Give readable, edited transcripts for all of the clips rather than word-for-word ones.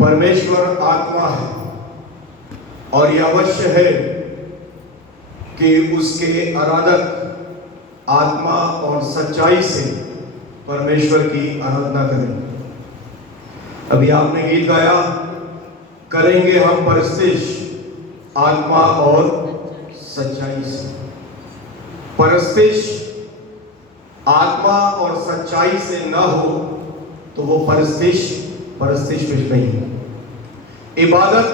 परमेश्वर आत्मा है और यह अवश्य है कि उसके आराधक आत्मा और सच्चाई से परमेश्वर की आराधना करें। अभी आपने गीत गाया, करेंगे हम परस्तिश आत्मा और सच्चाई से। परस्तिश आत्मा और सच्चाई से न हो तो वो परस्तिश नहीं है। इबादत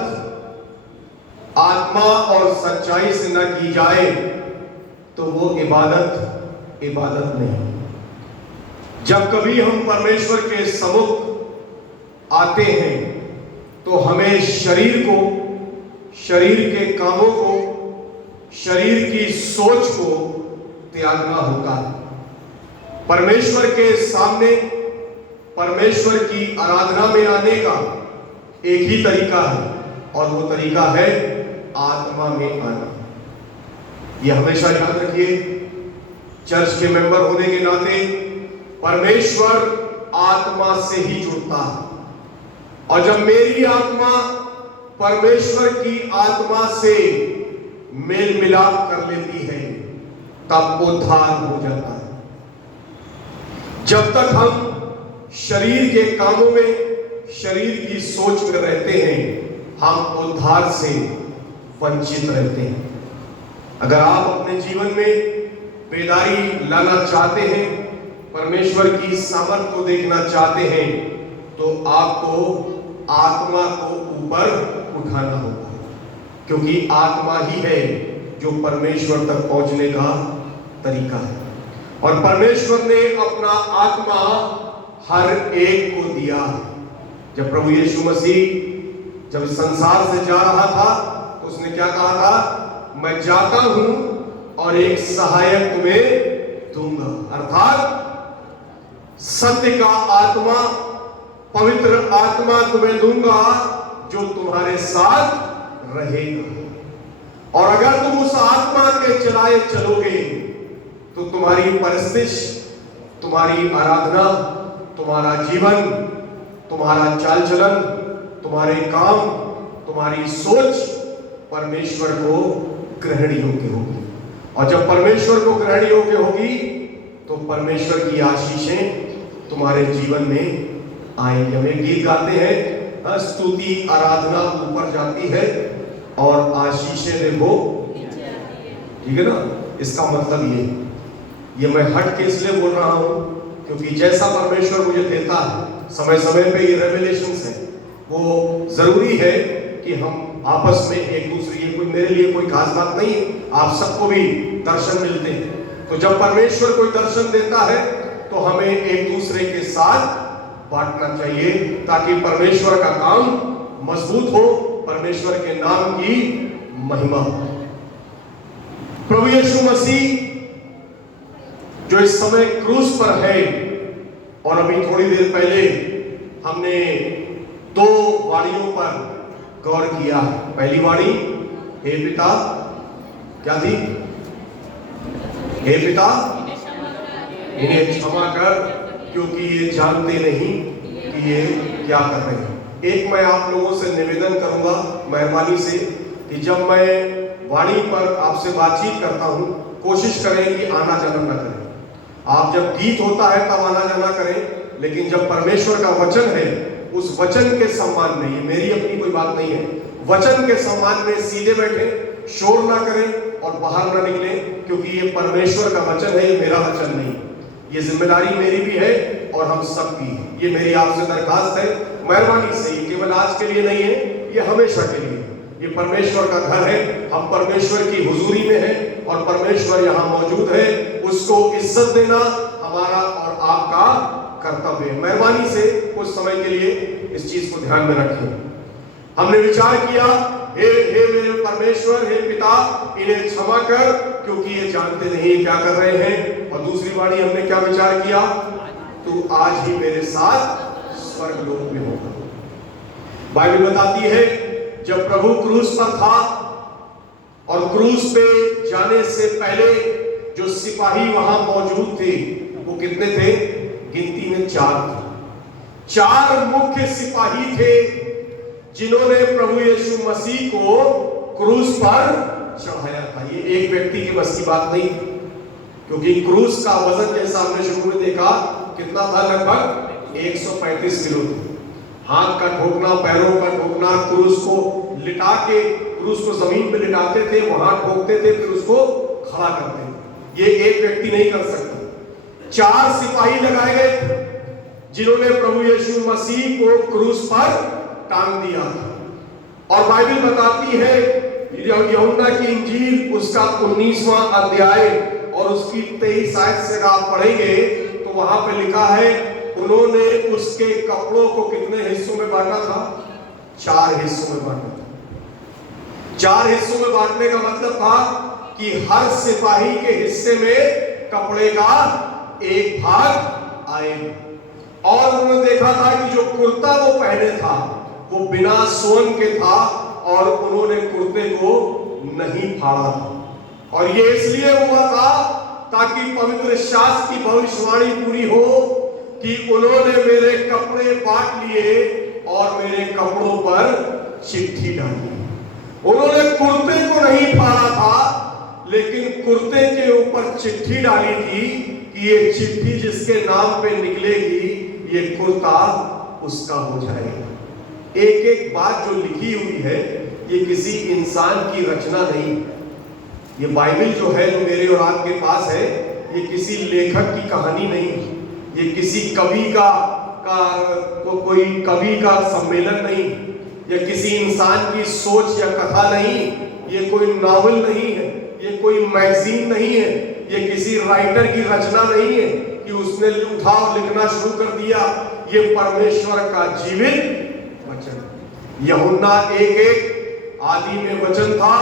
आत्मा और सच्चाई से न की जाए तो वो इबादत नहीं। जब कभी हम परमेश्वर के सम्मुख आते हैं तो हमें शरीर को, शरीर के कामों को, शरीर की सोच को त्यागना होता है। परमेश्वर के सामने, परमेश्वर की आराधना में आने का एक ही तरीका है और वो तरीका है आत्मा में आना। यह हमेशा याद रखिए, चर्च के मेंबर होने के नाते परमेश्वर आत्मा से ही जुड़ता है और जब मेरी आत्मा परमेश्वर की आत्मा से मेल मिलाप कर लेती है तब उद्धार हो जाता है। जब तक हम शरीर के कामों में, शरीर की सोच में रहते हैं, हम उद्धार से वंचित रहते हैं। अगर आप अपने जीवन में बेदारी लाना चाहते हैं, परमेश्वर की सामर्थ को देखना चाहते हैं, तो आपको आत्मा को ऊपर उठाना होगा, क्योंकि आत्मा ही है जो परमेश्वर तक पहुंचने का तरीका है। और परमेश्वर ने अपना आत्मा हर एक को दिया। जब प्रभु यीशु मसीह जब संसार से जा रहा था तो उसने क्या कहा था? मैं जाता हूं और एक सहायक तुम्हें दूंगा, अर्थात सत्य का आत्मा, पवित्र आत्मा तुम्हें दूंगा जो तुम्हारे साथ रहेगा। और अगर तुम उस आत्मा के चलाए चलोगे तो तुम्हारी परिस्थिति, तुम्हारी आराधना, तुम्हारा जीवन, तुम्हारा चाल चलन, तुम्हारे काम, तुम्हारी सोच परमेश्वर को ग्रहण योग्य होगी। और जब परमेश्वर को ग्रहण योग्य होगी तो परमेश्वर की आशीषें तुम्हारे जीवन में आएंगे। हम एक गीत गाते हैं, स्तुति आराधना ऊपर जाती है और आशीषें देखो, ठीक है ना। इसका मतलब ये मैं हट के इसलिए बोल रहा हूं क्योंकि जैसा परमेश्वर मुझे देता है समय समय पे, ये रेवलेशंस है, वो जरूरी है कि हम आपस में एक दूसरे, ये कोई मेरे लिए कोई खास बात नहीं है, आप सबको भी दर्शन मिलते हैं। तो जब परमेश्वर कोई दर्शन देता है तो हमें एक दूसरे के साथ बांटना चाहिए ताकि परमेश्वर का काम मजबूत हो, परमेश्वर के नाम की महिमा हो। प्रभु यीशु मसीह जो इस समय क्रूस पर है, और अभी थोड़ी देर पहले हमने 2 वाणियों पर गौर किया। पहली वाणी, हे पिता, क्या थी? हे पिता, इन्हें क्षमा कर क्योंकि ये जानते नहीं कि ये क्या कर रहे हैं। एक मैं आप लोगों से निवेदन करूंगा मेहरबानी से कि जब मैं वाणी पर आपसे बातचीत करता हूं, कोशिश करें कि आना जाना न करें। आप जब गीत होता है तब आना जाना करें, लेकिन जब परमेश्वर का वचन है, उस वचन के सम्मान में, ये मेरी अपनी कोई बात नहीं है, वचन के सम्मान में सीधे बैठे, शोर ना करें और बाहर ना निकले, क्योंकि ये परमेश्वर का वचन है, ये मेरा वचन नहीं। ये जिम्मेदारी मेरी भी है और हम सब की है। ये मेरी आपसे दरखास्त है, मेहरबानी से, ये केवल आज के लिए नहीं है, ये हमेशा के लिए। ये परमेश्वर का घर है, हम परमेश्वर की हुजूरी में हैं और परमेश्वर यहाँ मौजूद है। उसको इज्जत देना हमारा और आपका कर्तव्य है। मेहरबानी से कुछ समय के लिए इस चीज को ध्यान में रखें। हमने विचार किया, हे मेरे परमेश्वर, हे पिता, इन्हें क्षमा कर क्योंकि ये जानते नहीं क्या कर रहे हैं। और दूसरी वाणी हमने क्या विचार किया? तू आज ही मेरे साथ स्वर्ग लोक में होगा। बाइबल बताती है जब प्रभु क्रूस पर था और क्रूस पे जाने से पहले जो सिपाही वहां मौजूद थे वो कितने थे? गिनती में 4 थे। 4 मुख्य सिपाही थे जिन्होंने प्रभु यीशु मसीह को क्रूस पर चढ़ाया था। ये एक व्यक्ति के बस की बात नहीं, क्योंकि क्रूस का वजन जैसा हमने शुरू में देखा कितना था, लगभग 135 किलो था। हाथ का ठोकना, पैरों का ठोकना, क्रूस को लिटा के क्रूस को जमीन पे लिटाते थे, वहां ठोकते थे, फिर उसको खड़ा करते थे। ये एक व्यक्ति नहीं कर सकता। 4 सिपाही लगाए गए थे जिन्होंने प्रभु यीशु मसीह को क्रूस पर टांग दिया था। और बाइबल बताती है, यूहन्ना की इंजील उसका 19वां अध्याय और उसकी 23 आयत से आप पढ़ेंगे तो वहां पे लिखा है, उन्होंने उसके कपड़ों को कितने हिस्सों में बांटा था? 4 हिस्सों में बांटा था। 4 हिस्सों में बांटने का मतलब था कि हर सिपाही के हिस्से में कपड़े का एक भाग आएगा। और उन्होंने देखा था कि जो कुर्ता वो पहने था वो बिना स्वर्ण के था और उन्होंने कुर्ते को नहीं फाड़ा था। और ये इसलिए हुआ था ताकि पवित्र शास्त्र की भविष्यवाणी पूरी हो कि उन्होंने मेरे कपड़े बांट लिए और मेरे कपड़ों पर चिट्ठी डाली। उन्होंने कुर्ते को नहीं फाड़ा था, लेकिन कुर्ते के ऊपर चिट्ठी डाली थी कि ये चिट्ठी जिसके नाम पे निकलेगी ये कुर्ता उसका हो जाएगा। एक एक बात जो लिखी हुई है ये किसी इंसान की रचना नहीं। ये बाइबल जो है, जो मेरे और आपके पास है, ये किसी लेखक की कहानी नहीं, ये किसी कवि का कोई कवि का सम्मेलन नहीं, या किसी इंसान की सोच या कथा नहीं, ये कोई नॉवल नहीं है, ये कोई मैगजीन नहीं है, ये किसी राइटर की रचना नहीं है कि उसने उठा और लिखना शुरू कर दिया। ये परमेश्वर का जीवित वचन। यूहन्ना 1:1 आदि में वचन था,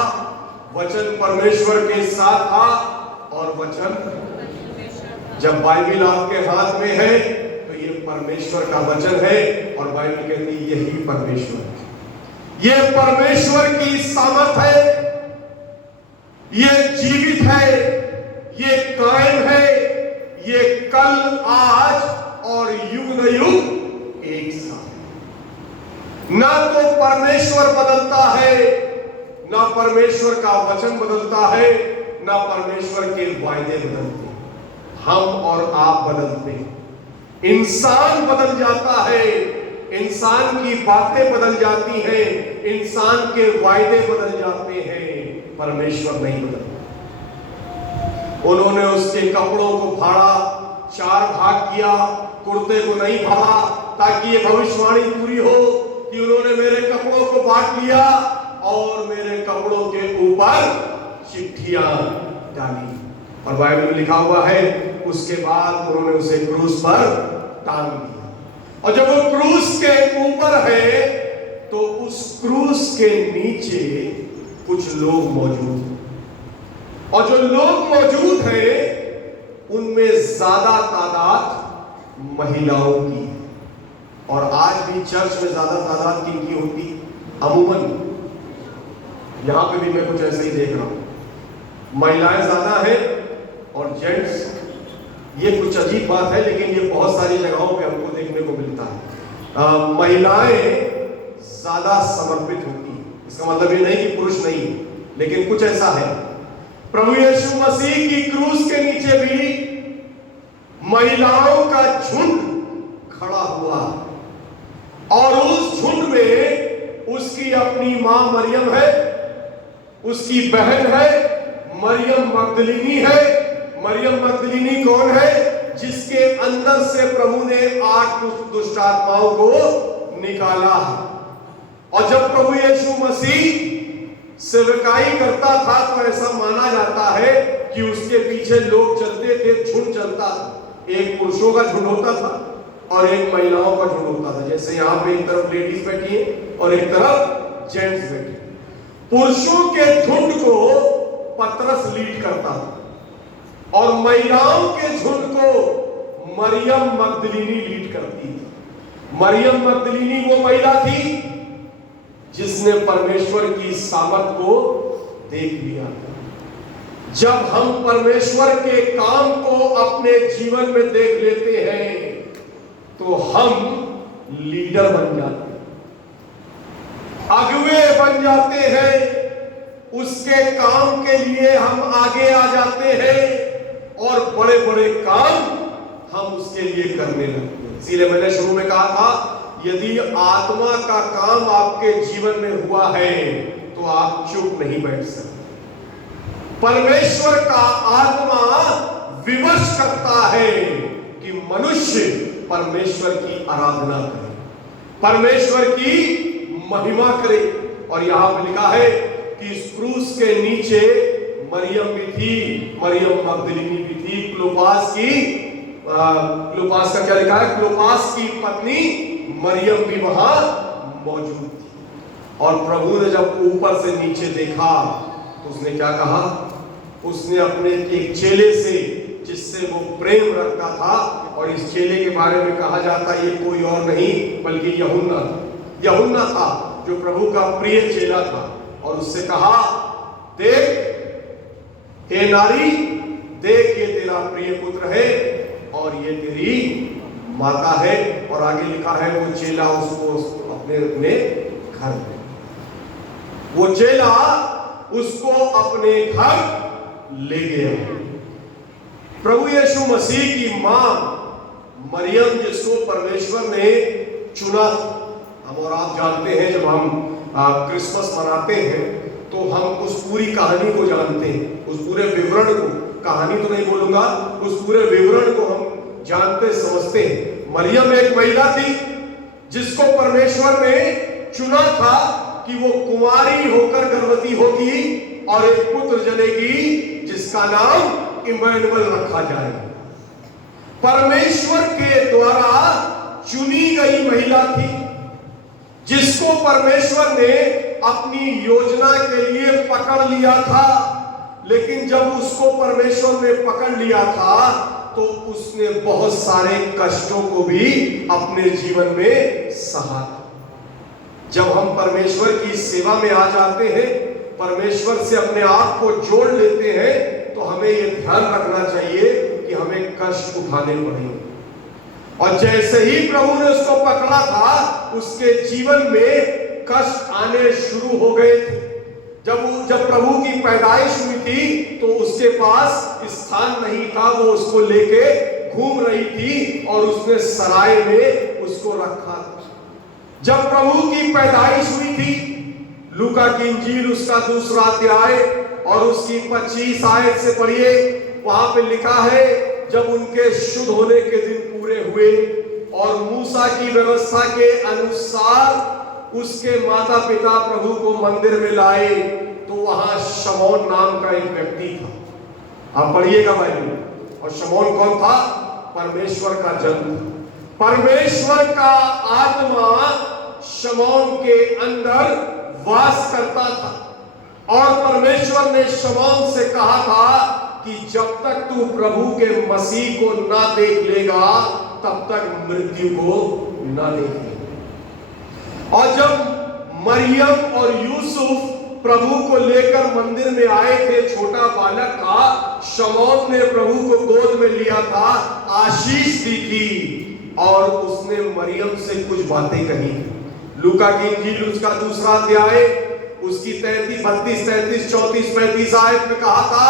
वचन परमेश्वर के साथ था और वचन। जब बाइबल आपके हाथ में है तो ये परमेश्वर का वचन है और बाइबल कहती है यही परमेश्वर है। ये परमेश्वर की सामर्थ है, ये जीवित है, ये कायम है, ये कल, आज और युग न युग एक साथ। ना तो परमेश्वर बदलता है, ना परमेश्वर का वचन बदलता है, ना परमेश्वर के वायदे बदलते। हम और आप बदलते हैं, इंसान बदल जाता है, इंसान की बातें बदल जाती हैं, इंसान के वायदे बदल जाते हैं, परमेश्वर नहीं बदलता। उन्होंने उसके कपड़ों को फाड़ा, 4 भाग किया, कुर्ते को नहीं फाड़ा, ताकि ये भविष्यवाणी पूरी हो कि उन्होंने मेरे कपड़ों को बांट लिया और मेरे कपड़ों के ऊपर चिट्ठियां डाली। और बाइबल में लिखा हुआ है उसके बाद उन्होंने उसे क्रूस पर टांग दिया। और जब वो क्रूस के ऊपर है तो उस क्रूस के नीचे कुछ लोग मौजूद हैं, और जो लोग मौजूद हैं उनमें ज्यादा तादाद महिलाओं की। और आज भी चर्च में ज्यादा तादाद किनकी होती? अमूमन यहां पे भी मैं कुछ ऐसा ही देख रहा हूं, महिलाएं ज्यादा है और जेंट्स। ये कुछ अजीब बात है, लेकिन ये बहुत सारी जगहों पे हमको देखने को मिलता है। महिलाएं ज्यादा समर्पित होती है। इसका मतलब ये नहीं कि पुरुष नहीं, लेकिन कुछ ऐसा है। प्रभु यीशु मसीह की क्रूस के नीचे भी महिलाओं का झुंड खड़ा हुआ, और उस झुंड में उसकी अपनी मां मरियम है, उसकी बहन है मरियम मगदलीनी है। मरियम मगदलीनी कौन है? जिसके अंदर से प्रभु ने 8 दुष्ट आत्माओं को निकाला। और जब प्रभु यीशु मसीह सेवकाई करता था तो ऐसा माना जाता है कि उसके पीछे लोग चलते थे, झुंड चलता था। एक पुरुषों का झुंड होता था और एक महिलाओं का झुंड होता था। जैसे यहाँ पे एक तरफ लेडीज बैठी है और एक तरफ जेंट्स बैठे। पुरुषों के झुंड को पतरस लीड करता था और महिलाओं के झुंड को मरियम मगदलीनी लीड करती थी। मरियम मगदलीनी वो महिला थी जिसने परमेश्वर की सामर्थ को देख लिया। जब हम परमेश्वर के काम को अपने जीवन में देख लेते हैं तो हम लीडर बन जाते हैं, अगुवे बन जाते हैं, उसके काम के लिए हम आगे आ जाते हैं और बड़े बड़े काम हम उसके लिए करने लगते हैं। इसीलिए मैंने शुरू में कहा था, यदि आत्मा का काम आपके जीवन में हुआ है तो आप चुप नहीं बैठ सकते। परमेश्वर का आत्मा विवश करता है कि मनुष्य परमेश्वर की आराधना करे, परमेश्वर की महिमा करे। और यहां पर लिखा है कि इस क्रूस के नीचे मरियम भी थी, मरियम मगदलिनी भी थी, क्लोपास का क्या लिखा है, क्लोपास की पत्नी मरियम भी वहां मौजूद थी। और प्रभु ने जब ऊपर से नीचे देखा तो उसने क्या कहा, उसने अपने एक चेले से जिससे वो प्रेम रखता था, और इस चेले के बारे में कहा जाता ये कोई और नहीं बल्कि यूहन्ना था जो प्रभु का प्रिय चेला था। और उससे कहा, देख हे नारी, देख ये तेरा प्रिय पुत्र है और ये तेरी माता है। और आगे लिखा है वो चेला उसको अपने घर में, वो चेला उसको अपने घर ले गया। प्रभु यीशु मसीह की मां मरियम, जिसको परमेश्वर ने चुना, हम और आप जानते हैं जब हम क्रिसमस मनाते हैं तो हम उस पूरी कहानी को जानते हैं, उस पूरे विवरण को, कहानी तो नहीं बोलूंगा, उस पूरे विवरण को हम जानते समझते हैं। मरियम एक महिला थी जिसको परमेश्वर ने चुना था कि वो कुंवारी होकर गर्भवती होगी और एक पुत्र जनेगी जिसका नाम इम्मानुएल रखा जाएगा। परमेश्वर के द्वारा चुनी गई महिला थी जिसको परमेश्वर ने अपनी योजना के लिए पकड़ लिया था। लेकिन जब उसको परमेश्वर ने पकड़ लिया था तो उसने बहुत सारे कष्टों को भी अपने जीवन में सहा। जब हम परमेश्वर की सेवा में आ जाते हैं, परमेश्वर से अपने आप को जोड़ लेते हैं, तो हमें यह ध्यान रखना चाहिए कि हमें कष्ट उठाने पड़ेंगे। और जैसे ही प्रभु ने उसको पकड़ा था, उसके जीवन में कष्ट आने शुरू हो गए थे। जब प्रभु की पैदाइश हुई थी तो उसके पास स्थान नहीं था, वो उसको लेके घूम रही थी और उसने सराय में उसको रखा था। जब प्रभु की पैदाइश हुई थी, लूका की इंजील उसका 2 अध्याय और उसकी 25 आयत से पढ़िए, वहां पे लिखा है, जब उनके शुद्ध होने के दिन पूरे हुए और मूसा की व्यवस्था के अनुसार उसके माता पिता प्रभु को मंदिर में लाए, तो वहां शमौन नाम का एक व्यक्ति था। आप पढ़िएगा बाइबल। और शमौन कौन था? परमेश्वर का जन था। परमेश्वर का आत्मा शमौन के अंदर वास करता था और परमेश्वर ने शमौन से कहा था कि जब तक तू प्रभु के मसीह को ना देख लेगा तब तक मृत्यु को ना देखेगा। और जब मरियम और यूसुफ प्रभु को लेकर मंदिर में आए थे, छोटा बालक था, शमौन ने प्रभु को गोद में लिया था, आशीष दी थी और उसने मरियम से कुछ बातें कही। लूका की इंजील उसका 2 अध्याय उसकी 32, 33, 34, 35 आयत में कहा था,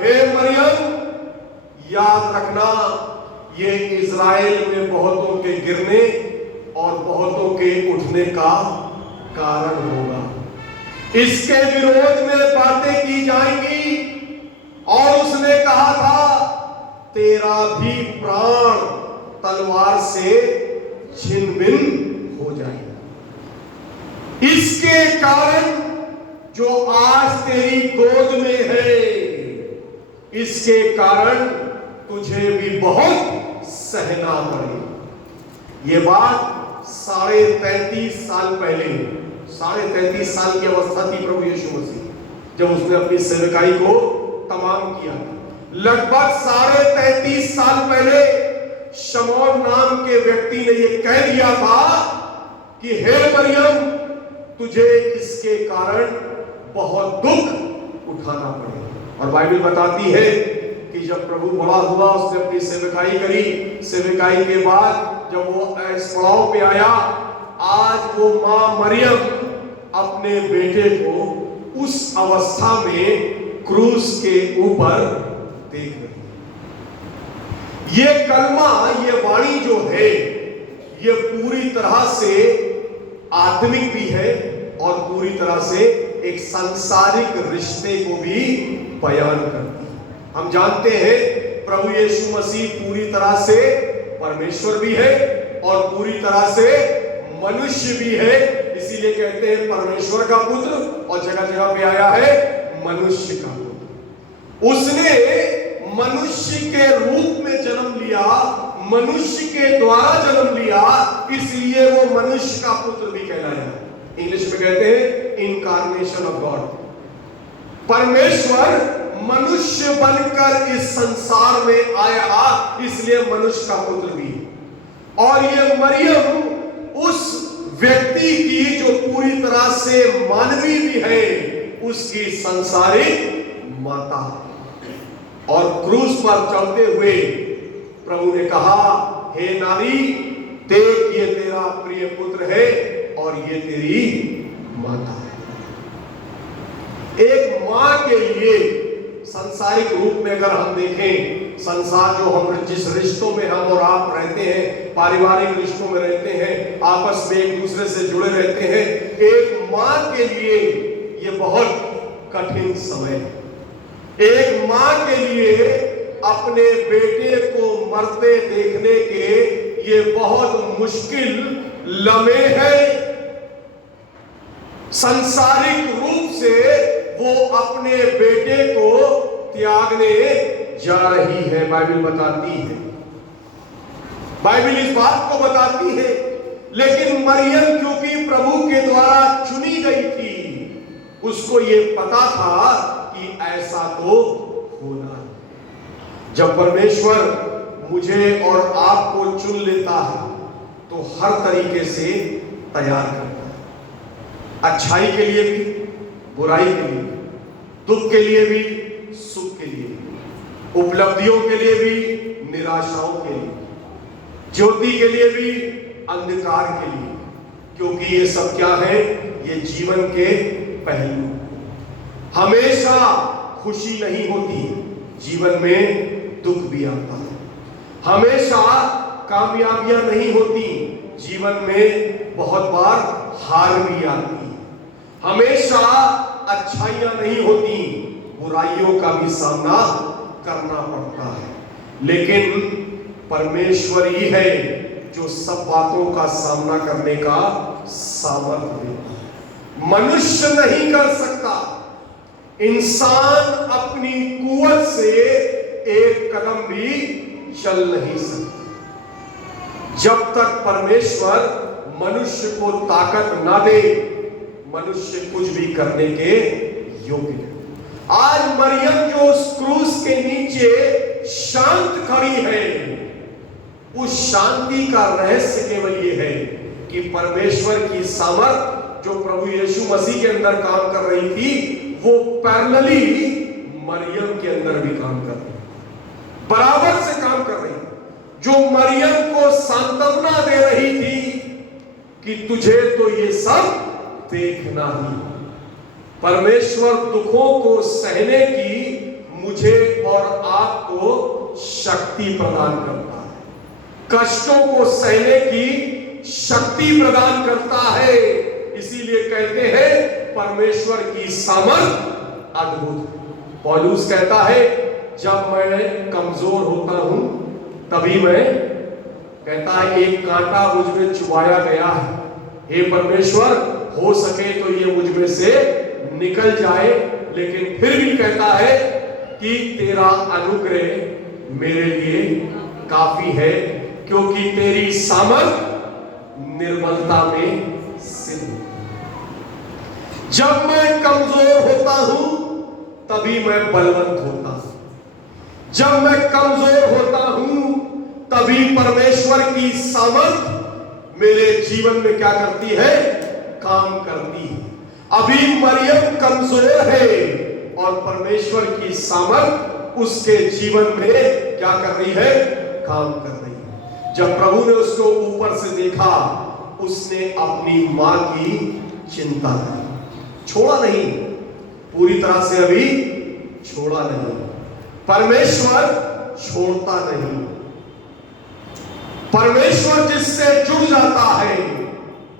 हे मरियम, याद रखना ये इज़राइल में बहुतों के गिरने और बहुतों के उठने का कारण होगा। इसके विरोध में बातें की जाएंगी। और उसने कहा था, तेरा भी प्राण तलवार से छिन-भिन्न हो जाएगा। इसके कारण जो आज तेरी गोद में है, इसके कारण तुझे भी बहुत सहना पड़ेगा। ये बात 33.5 साल पहले, 33.5 साल की अवस्था थी प्रभु यीशु मसीह जब उसने अपनी सेवकाई को तमाम किया। लगभग 33.5 साल पहले शमौन नाम के व्यक्ति ने यह कह दिया था कि हे मरियम, तुझे इसके कारण बहुत दुख उठाना पड़ेगा। और बाइबल बताती है कि जब प्रभु बड़ा हुआ, उसने अपनी सेवकाई करी, सेवकाई के बाद जब वो इस पड़ाव पे आया, आज वो मां मरियम अपने बेटे को उस अवस्था में क्रूस के ऊपर देख रही। ये कलमा, ये वाणी जो है, ये पूरी तरह से आत्मिक भी है और पूरी तरह से एक सांसारिक रिश्ते को भी बयान करती है। हम जानते हैं प्रभु यीशु मसीह पूरी तरह से परमेश्वर भी है और पूरी तरह से मनुष्य भी है, इसीलिए कहते हैं परमेश्वर का पुत्र, और जगह जगह पे आया है मनुष्य का पुत्र। उसने मनुष्य के रूप में जन्म लिया, मनुष्य के द्वारा जन्म लिया, इसलिए वो मनुष्य का पुत्र भी कहलाया। इंग्लिश में कहते हैं इनकार्नेशन ऑफ गॉड। परमेश्वर मनुष्य बनकर इस संसार में आया, इसलिए मनुष्य का पुत्र भी। और ये मरियम उस व्यक्ति की जो पूरी तरह से मानवीय भी है, उसकी सांसारिक माता। और क्रूस पर चलते हुए प्रभु ने कहा, हे नारी, देख ये तेरा प्रिय पुत्र है और ये तेरी माता है। एक मां के लिए सांसारिक रूप में अगर हम देखें, संसार जो हम जिस रिश्तों में हम और आप रहते हैं, पारिवारिक रिश्तों में रहते हैं, आपस में एक दूसरे से जुड़े रहते हैं, एक मां के लिए ये बहुत कठिन समय है। एक मां के लिए अपने बेटे को मरते देखने के ये बहुत मुश्किल लम्हे हैं। सांसारिक रूप से वो अपने बेटे को त्यागने जा रही है, बाइबल बताती है, बाइबल इस बात को बताती है। लेकिन मरियम क्योंकि प्रभु के द्वारा चुनी गई थी, उसको ये पता था कि ऐसा तो होना है। जब परमेश्वर मुझे और आपको चुन लेता है तो हर तरीके से तैयार करता है, अच्छाई के लिए भी, बुराई के लिए, दुख के लिए भी, सुख के लिए, उपलब्धियों के लिए भी, निराशाओं के लिए, ज्योति के लिए भी, अंधकार के लिए, क्योंकि ये सब क्या है, ये जीवन के पहलू। हमेशा खुशी नहीं होती, जीवन में दुख भी आता है। हमेशा कामयाबियां नहीं होती, जीवन में बहुत बार हार भी आती है। हमेशा अच्छाइयां नहीं होती, बुराइयों का भी सामना करना पड़ता है। लेकिन परमेश्वर ही है जो सब बातों का सामना करने का सामर्थ्य देता है। मनुष्य नहीं कर सकता। इंसान अपनी कुवत से एक कदम भी चल नहीं सकता। जब तक परमेश्वर मनुष्य को ताकत ना दे, मनुष्य कुछ भी करने के योग्य नहीं। आज मरियम जो उस क्रूस के नीचे शांत खड़ी है, उस शांति का रहस्य केवल ये है कि परमेश्वर की सामर्थ जो प्रभु यीशु मसीह के अंदर काम कर रही थी, वो पैरेलली मरियम के अंदर भी काम कर रही, बराबर से काम कर रही। जो मरियम को सांत्वना दे रही थी कि तुझे तो ये सब देखना ही, परमेश्वर दुखों को सहने की मुझे और आपको शक्ति प्रदान करता है, कष्टों को सहने की शक्ति प्रदान करता है। इसीलिए कहते हैं परमेश्वर की सामर्थ अद्भुत। पौलुस कहता है, जब मैं कमजोर होता हूं तभी मैं, कहता है, एक कांटा मुझ में चुभाया गया है, हे परमेश्वर हो सके तो ये मुझ में से निकल जाए। लेकिन फिर भी कहता है कि तेरा अनुग्रह मेरे लिए काफी है, क्योंकि तेरी सामर्थ निर्बलता में सिद्ध। जब मैं कमजोर होता हूं तभी मैं बलवंत होता हूं। जब मैं कमजोर होता हूं तभी परमेश्वर की सामर्थ मेरे जीवन में क्या करती है, काम करती है। अभी मरियम कमजोर है और परमेश्वर की सामर्थ उसके जीवन में क्या कर रही है? काम कर रही है। जब प्रभु ने उसको ऊपर से देखा, उसने अपनी मां की चिंता की, छोड़ा नहीं, पूरी तरह से अभी छोड़ा नहीं। परमेश्वर छोड़ता नहीं। परमेश्वर जिससे जुड़ जाता है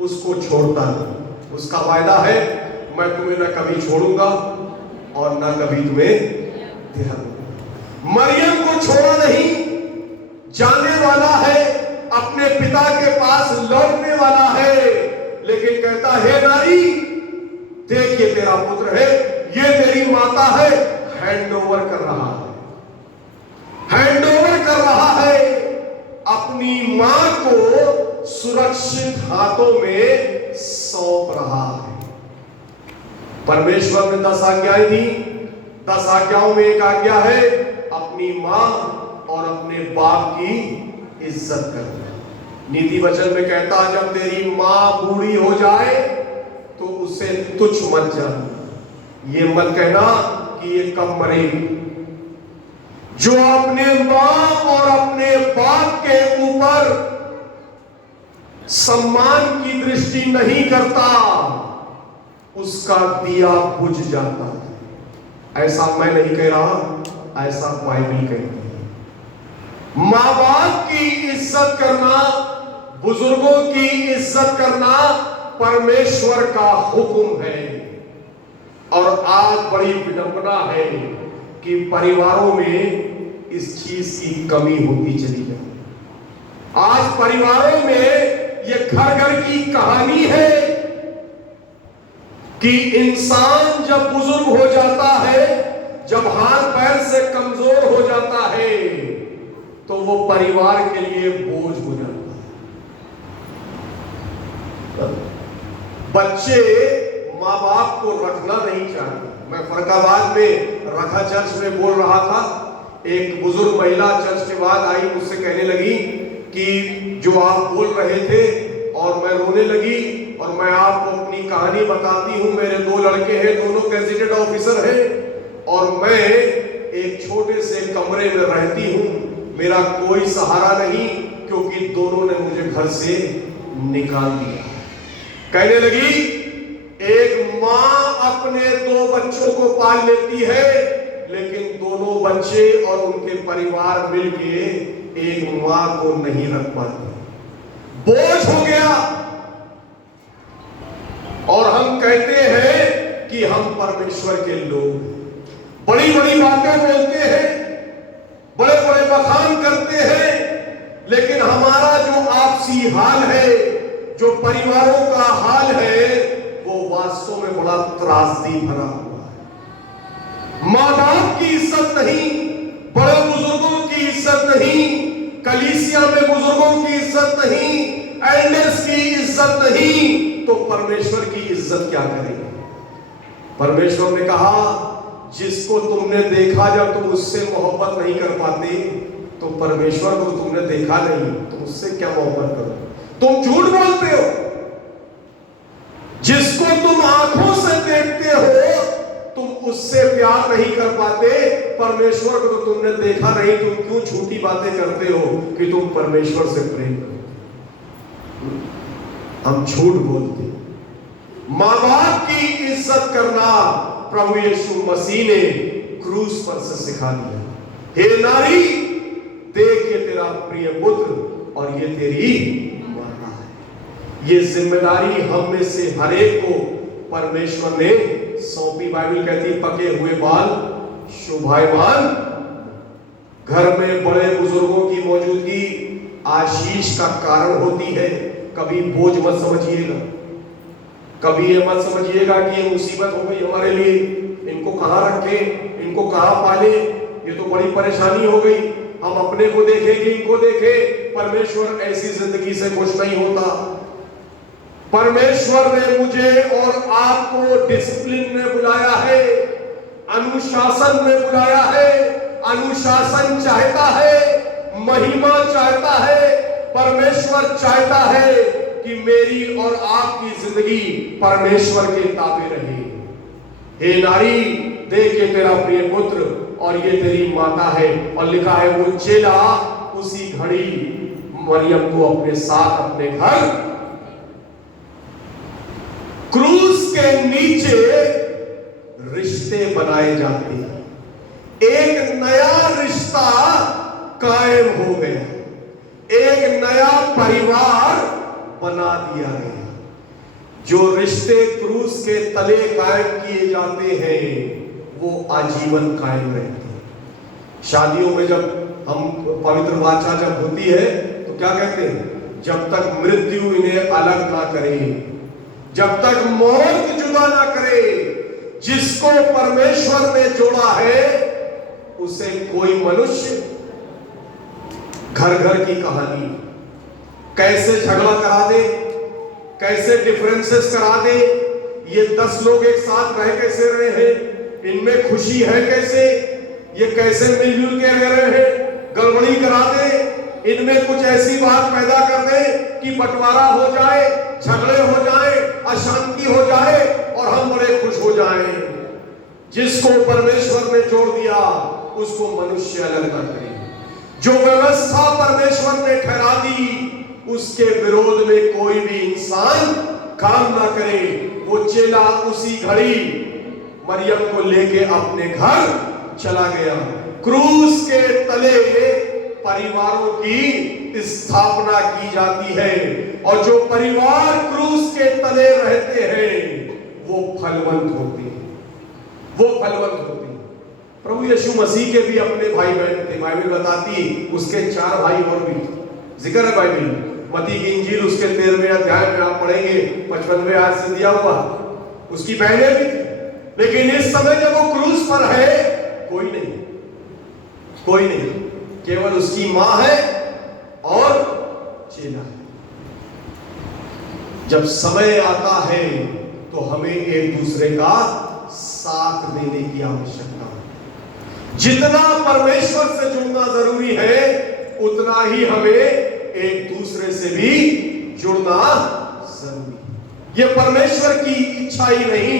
उसको छोड़ता नहीं। उसका वायदा है, मैं तुम्हें न कभी छोड़ूंगा और न कभी तुम्हें त्याग दूंगा। मरियम को छोड़ा नहीं, जाने वाला है, अपने पिता के पास लौटने वाला है, लेकिन कहता है नारी देख ये तेरा पुत्र है, ये तेरी माता है। हैंड ओवर कर रहा है, हैंड ओवर कर रहा है, अपनी मां को सुरक्षित हाथों में सौंप रहा है। परमेश्वर ने 10 आज्ञाएं दी। 10 आज्ञाओं में एक आज्ञा है अपनी मां और अपने बाप की इज्जत करना। नीति वचन में कहता है जब तेरी मां बूढ़ी हो जाए तो उसे तुच्छ मत जान। ये मत कहना कि ये कम मरेगी। जो अपने मां और अपने बाप के ऊपर सम्मान की दृष्टि नहीं करता, उसका दिया बुझ जाता है। ऐसा मैं नहीं कह रहा, ऐसा बाइबल कहती है। मां बाप की इज्जत करना, बुजुर्गों की इज्जत करना परमेश्वर का हुक्म है। और आज बड़ी विडंबना है कि परिवारों में इस चीज की कमी होती चली जाए। आज परिवारों में ये घर घर की कहानी है कि इंसान जब बुजुर्ग हो जाता है, जब हाथ पैर से कमजोर हो जाता है, तो वो परिवार के लिए बोझ हो जाता है। बच्चे माँ बाप को रखना नहीं चाहते। मैं फरकाबाद में रखा चर्च में बोल रहा था, एक बुजुर्ग महिला चर्च के बाद आई, मुझसे कहने लगी कि जो आप बोल रहे थे और मैं रोने लगी, और मैं आपको अपनी कहानी बताती हूँ। मेरे 2 लड़के हैं, दोनों गैजेटेड ऑफिसर हैं, और मैं एक छोटे से कमरे में रहती हूँ। मेरा कोई सहारा नहीं, क्योंकि दोनों ने मुझे घर से निकाल दिया। कहने लगी एक माँ अपने 2 बच्चों को पाल लेती है, लेकिन दोनों बच्चे और उनके परिवार मिलके एक माँ को नहीं रख पाते। बोझ हो गया। और हम कहते हैं कि हम परमेश्वर के लोग, बड़ी बड़ी बातें बोलते हैं, बड़े बड़े बखान करते हैं, लेकिन हमारा जो आपसी हाल है, जो परिवारों का हाल है, वो वास्तव में बड़ा त्रासदी भरा हुआ है। माँ बाप की इज्जत नहीं, बड़े बुजुर्गों की इज्जत नहीं, कलीसिया में बुजुर्गों की इज्जत नहीं, एल्डर्स की इज्जत नहीं, तो परमेश्वर की इज्जत क्या करेंगे? परमेश्वर ने कहा जिसको तुमने देखा, जब तुम उससे मोहब्बत नहीं कर पाते, तो परमेश्वर को तुमने देखा नहीं, तो उससे क्या मोहब्बत करो? तुम झूठ बोलते हो। जिसको तुम आंखों से देखते हो, तुम उससे प्यार नहीं कर पाते। परमेश्वर को तो तुमने देखा नहीं, तुम क्यों झूठी बातें करते हो कि तुम परमेश्वर से प्रेम करो? हम झूठ बोलते। माँ बाप की इज्जत करना प्रभु यीशु मसीह ने क्रूस पर से सिखा दिया। हे नारी, देख ये तेरा प्रिय पुत्र और ये तेरी माता है। ये जिम्मेदारी हम में से हर एक को परमेश्वर ने सौंपी। बाइबल कहती है पके हुए बाल शोभायमान। घर में बड़े बुजुर्गों की मौजूदगी आशीष का कारण होती है। कभी बोझ मत समझिएगा, कभी ये मत समझिएगा कि ये मुसीबत हो गई हमारे लिए, इनको कहां रखें, इनको कहां पाले, ये तो बड़ी परेशानी हो गई, हम अपने को देखें कि इनको देखें। परमेश्वर ऐसी जिंदगी से खुश नहीं होता। परमेश्वर ने मुझे और आपको डिसिप्लिन में बुलाया है, अनुशासन में बुलाया है। अनुशासन चाहता है, महिमा चाहता है। परमेश्वर चाहता है कि मेरी और आपकी जिंदगी परमेश्वर के ताबे रहे। हे नारी, देख ये तेरा प्रिय पुत्र और ये तेरी माता है। और लिखा है वो चेला उसी घड़ी मरियम को अपने साथ अपने घर, क्रूस के नीचे रिश्ते बनाए जाते हैं, एक नया रिश्ता कायम हो गया, एक नया परिवार बना दिया गया। जो रिश्ते क्रूस के तले कायम किए जाते हैं वो आजीवन कायम रहते हैं। शादियों में जब हम पवित्र वाचा जब होती है तो क्या कहते हैं? जब तक मृत्यु इन्हें अलग ना करे, जब तक मौत जुदा ना करे, जिसको परमेश्वर ने जोड़ा है उसे कोई मनुष्य। घर घर की कहानी, कैसे झगड़ा करा दे, कैसे डिफरेंसेस करा दे, ये 10 लोग एक साथ रह कैसे रहे हैं, इनमें खुशी है कैसे, ये कैसे मिलजुल के रह रहे हैं, गड़बड़ी करा दे, इनमें कुछ ऐसी बात पैदा कर दे कि बंटवारा हो जाए, झगड़े हो जाए, अशांति हो जाए और हम बड़े खुश हो जाएं। जिसको परमेश्वर ने जोड़ दिया उसको मनुष्य अलग ना करे। जो व्यवस्था परमेश्वर ने ठहरा दी उसके विरोध में कोई भी इंसान काम ना करे। वो चेला उसी घड़ी मरियम को लेके अपने घर चला गया। क्रूस के तले परिवारों की स्थापना की जाती है और जो परिवार क्रूस के तले रहते हैं वो फलवंत होते हैं, वो फलवंत होते हैं। प्रभु यीशु मसीह के भी अपने भाई बहन थे। बाइबल बताती उसके 4 भाई और भी जिक्र है बाइबल में। मत्ती की इंजील उसके 13वें अध्याय में आप पढ़ेंगे, 55वें आयत से दिया हुआ। उसकी बहनें भी थी, लेकिन इस समय जब वो क्रूस पर है कोई नहीं, कोई नहीं, केवल उसकी मां है और चेला है। जब समय आता है तो हमें एक दूसरे का साथ देने की आवश्यकता है। जितना परमेश्वर से जुड़ना जरूरी है उतना ही हमें एक दूसरे से भी जुड़ना जरूरी। ये परमेश्वर की इच्छा ही नहीं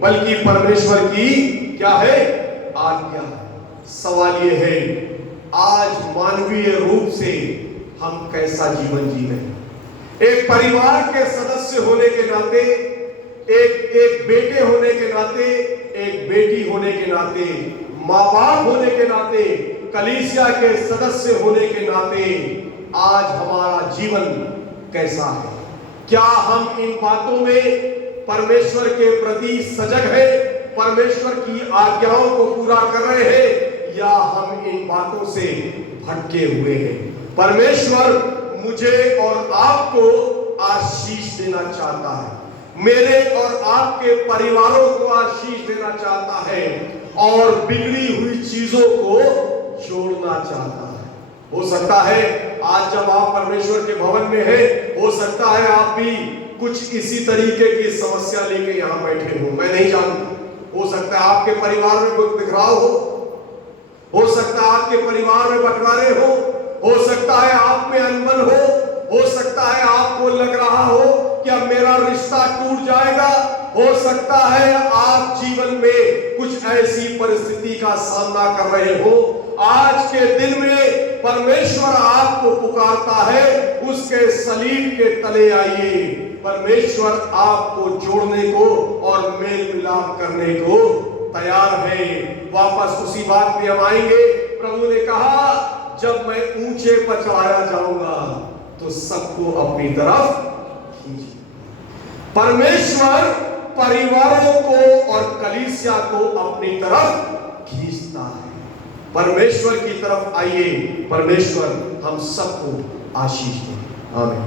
बल्कि परमेश्वर की क्या है? आज्ञा है। सवाल ये है आज मानवीय रूप से हम कैसा जीवन जी रहे हैं? एक परिवार के सदस्य होने के नाते, एक बेटे होने के नाते, एक बेटी होने के नाते, माँ बाप होने के नाते, कलीसिया के सदस्य होने के नाते आज हमारा जीवन कैसा है? क्या हम इन बातों में परमेश्वर के प्रति सजग हैं, परमेश्वर की आज्ञाओं को पूरा कर रहे हैं, या हम इन बातों से भटके हुए हैं? परमेश्वर मुझे और आपको आशीष देना चाहता है, मेरे और आपके परिवारों को आशीष देना चाहता है और बिगड़ी हुई चीजों को जोड़ना चाहता है। हो सकता है आज जब आप परमेश्वर के भवन में हैं, हो सकता है आप भी कुछ इसी तरीके की समस्या लेके यहां बैठे हो, मैं नहीं जानता। हो सकता है आपके परिवार में कोई बिखराव हो सकता है आपके परिवार में बंटवारे हो सकता है आप में अनबन हो सकता है आपको लग रहा हो कि अब मेरा रिश्ता टूट जाएगा, हो सकता है आप जीवन में कुछ ऐसी परिस्थिति का सामना कर रहे हो। आज के दिन में परमेश्वर आपको पुकारता है, उसके सलीब के तले आइए। परमेश्वर आपको जोड़ने को और मेल मिलाप करने को तैयार है। वापस उसी बात पे हम आएंगे। प्रभु ने कहा जब मैं ऊंचे पर चढ़ाया जाऊंगा तो सबको अपनी तरफ खींच। परमेश्वर परिवारों को और कलीसिया को अपनी तरफ खींचता है। परमेश्वर की तरफ आइए, परमेश्वर हम सबको आशीष दे। आमीन।